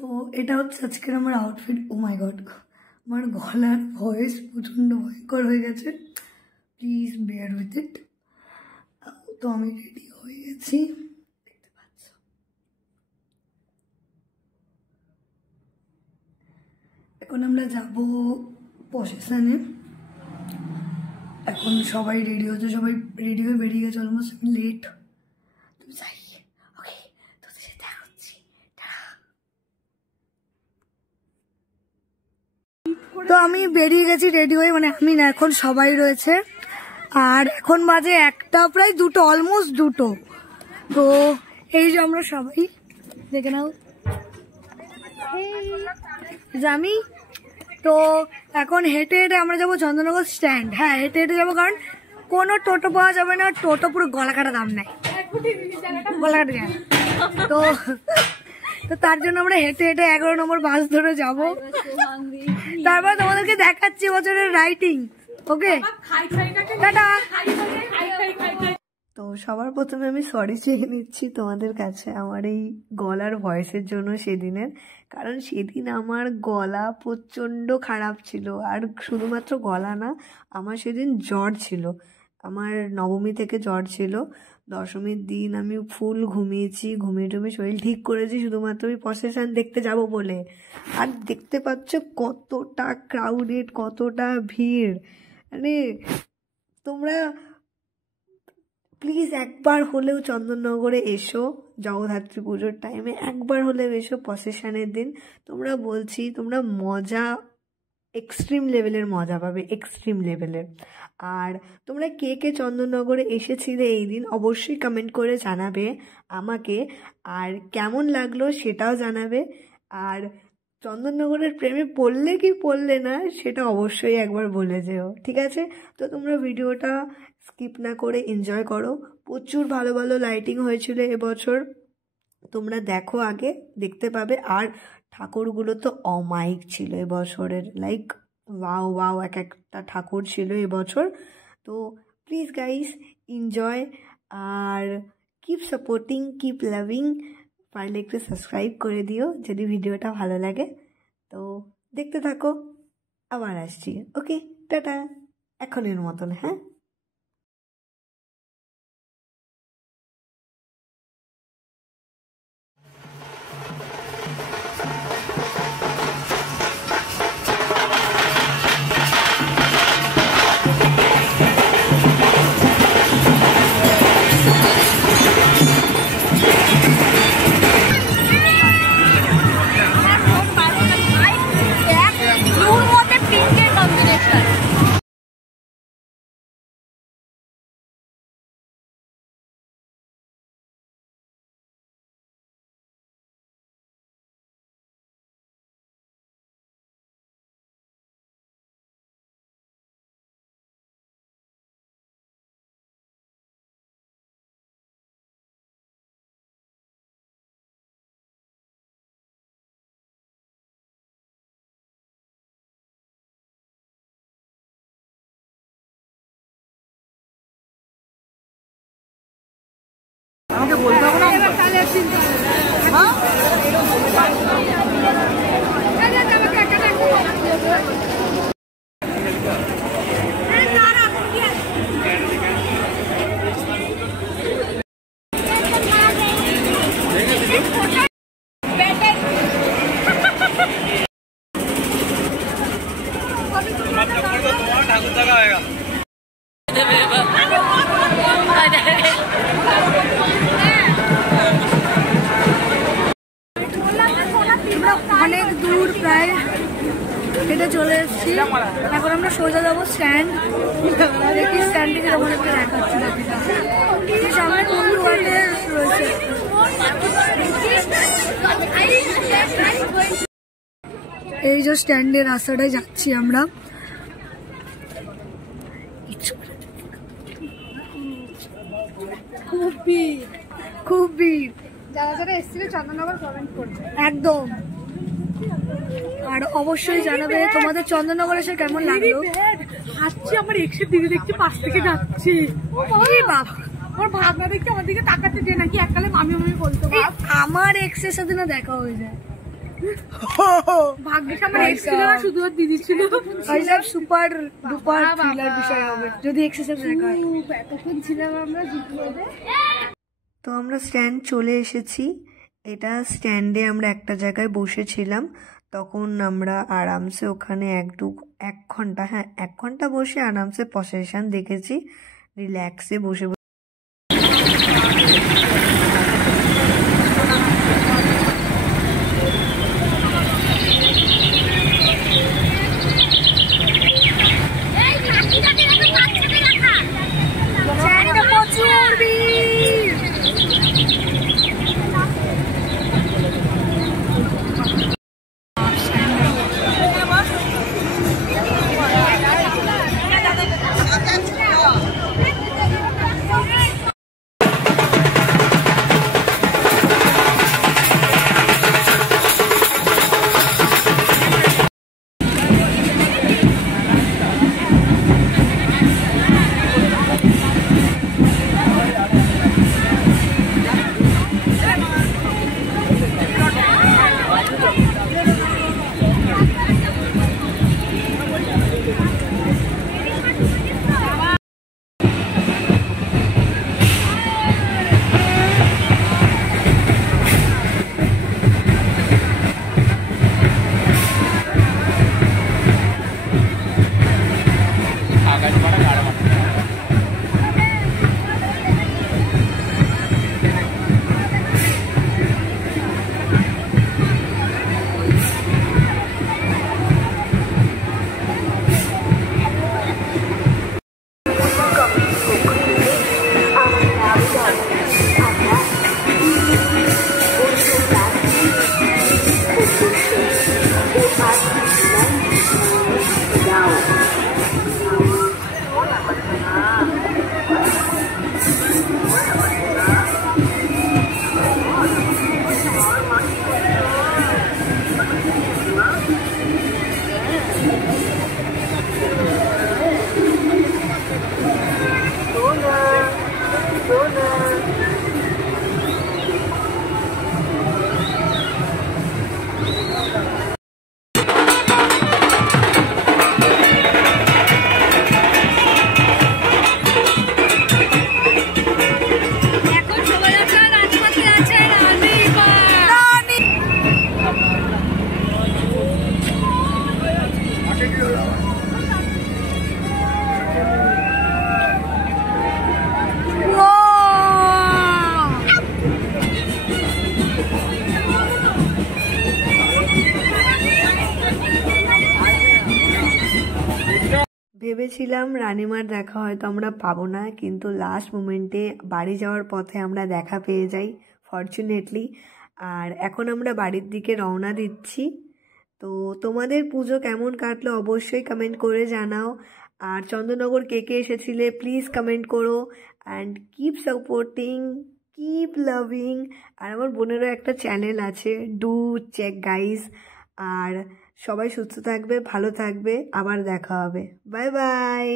তো এটা হচ্ছে আজকের আমার আউটফিট। ও মাই গড, আমার গলার ভয়েস প্রচণ্ড ভয়ঙ্কর হয়ে গেছে, প্লিজ বেয়ার উইথ ইট। তো আমি রেডি হয়ে গেছি, দেখতে পাচ্ছ। এখন আমরা যাব প্রসেশনে। এখন সবাই রেডি হচ্ছে, সবাই রেডি হয়ে বেরিয়ে গেছে, অলমোস্ট আমি লেট। তুমি যাই, ওকে, তোদের সাথে দেখা হচ্ছে। তো আমি বেরিয়ে গেছি রেডি হয়ে, মানে আমি না, এখন সবাই রয়েছে। আর এখন বাজে একটা, প্রায় দুটো, অলমোস্ট দুটো। তো এই যে আমরা সবাই, দেখে নাও জামি। তো এখন হেঁটে হেঁটে আমরা যাবো চন্দননগর স্ট্যান্ড। হ্যাঁ, হেঁটে হেঁটে যাবো, কারণ কোনো টোটো পাওয়া যাবে না, টোটো পুরো গলা কাটা দাম নেয়, গলা কাটা যায়। তো তার জন্য আমরা হেঁটে হেঁটে 11 নম্বর বাস ধরে যাবো। তারপর তোমাদেরকে দেখাচ্ছি বছরের রাইটিং। ওকে, টাটা। তো সবার প্রথমে আমি সরি চেয়ে নিচ্ছি তোমাদের কাছে আমার এই গলার ভয়েসের জন্য সেদিনের, কারণ সেদিন আমার গলা প্রচণ্ড খারাপ ছিল। আর শুধুমাত্র গলা না, আমার সেদিন জ্বর ছিল, আমার নবমী থেকে জ্বর ছিল। দশমীর দিন আমি ফুল ঘুমিয়েছি, ঘুমিয়ে টুমিয়ে শরীর ঠিক করেছি শুধুমাত্র ওই প্রসেশন দেখতে যাব বলে। আর দেখতে পাচ্ছ কতটা ক্রাউডেড, কতটা ভিড়। মানে তোমরা প্লিজ একবার হলেও চন্দননগরে এসো, জগদ্ধাত্রী পুজোর টাইমে একবার হলেও এসো প্রসেশনের দিন। তোমরা বলছি, তোমরা মজা, এক্সট্রিম লেভেলের মজা পাবে, এক্সট্রিম লেভেলের। আর তোমরা কে কে চন্দননগরে এসেছিলে এই দিন অবশ্যই কমেন্ট করে জানাবে আমাকে, আর কেমন লাগলো সেটাও জানাবে। আর চন্দননগরের প্রেমে পড়লে কি পড়লে না সেটা অবশ্যই একবার বলে যেও, ঠিক আছে? তো তোমরা ভিডিওটা স্কিপ না করে এনজয় করো। প্রচুর ভালো ভালো লাইটিং হয়েছিল এবছর, তোমরা দেখো, আগে দেখতে পাবে। আর ঠাকুরগুলো তো অমাইক ছিল এবছরের, লাইক ওয়াও ওয়াও, এক একটা ঠাকুর ছিল এবছর। তো প্লিজ গাইস এনজয়, আর কিপ সাপোর্টিং, কিপ লাভিং। পারলে একটু সাবস্ক্রাইব করে দিও যদি ভিডিওটা ভালো লাগে। তো দেখতে থাকো, আবার আসছি। ওকে, টাটা, এখনের মতন। হ্যাঁ, আমাকে বলতে হবে না। ঠাকুর দেখা হয়ে গেল। অনেক দূর, প্রায় হেঁটে চলে এসেছি। এখন আমরা সোজা যাবো স্ট্যান্ড। দেখি স্ট্যান্ড থেকে তখন একটা দেখাচ্ছি বাকিটা। সামনে বন্ধু বাড়িতে রয়েছে। এই যে স্ট্যান্ডের রাস্তাটায় যাচ্ছি আমরা। খুব ভিড়, খুব ভিড়। যারা যারা এসেছিল চন্দননগর কমেন্ট করবে একদম। আর অবশ্যই জানাবে তোমাদের চন্দননগর এসে কেমন লাগলো। হাসছি, আমার এক্সের দিদি দেখছি পাশ থেকে যাচ্ছে। আমার ভাবনা দেখছি আমার দিকে তাকাচ্ছে যে নাকি এককালে মামি মামি বলতো। আমার এক্সের সাথে না দেখা হয়ে যায়। ভাগ্যিস আমার এক্স ছিল না, শুধু ওর দিদি ছিল। ভাইসাব সুপার ডুপার থ্রিলার বিষয় হবে যদি এক্সেসিভ দেখা হয়। এতক্ষণ ছিলাম আমরা তো আমরা স্ট্যান্ড চলে এসেছি। এটা স্ট্যান্ডে আমরা একটা জায়গায় বসেছিলাম, তখন আমরা আরামসে ওখানে এক ঘন্টা, হ্যাঁ 1 ঘন্টা বসে আরামসে পসেশন দেখেছি, রিল্যাক্সে বসে বসে। ভেবেছিলাম রানিমার দেখা হয়তো আমরা পাবো না, কিন্তু লাস্ট মোমেন্টে বাড়ি যাওয়ার পথে আমরা দেখা পেয়ে যাই ফরচুনেটলি। আর এখন আমরা বাড়ির দিকে রওনা দিচ্ছি। তো তোমাদের পুজো কেমন কাটলো অবশ্যই কমেন্ট করে জানাও। আর চন্দননগর কে কে এসেছিলে প্লিজ কমেন্ট করো। And keep supporting, keep loving. আর আমার বোনেরও একটা চ্যানেল আছে, ডু চেক গাইস। আর সবাই সুস্থ থাকবে, ভালো থাকবে, আবার দেখা হবে। Bye bye.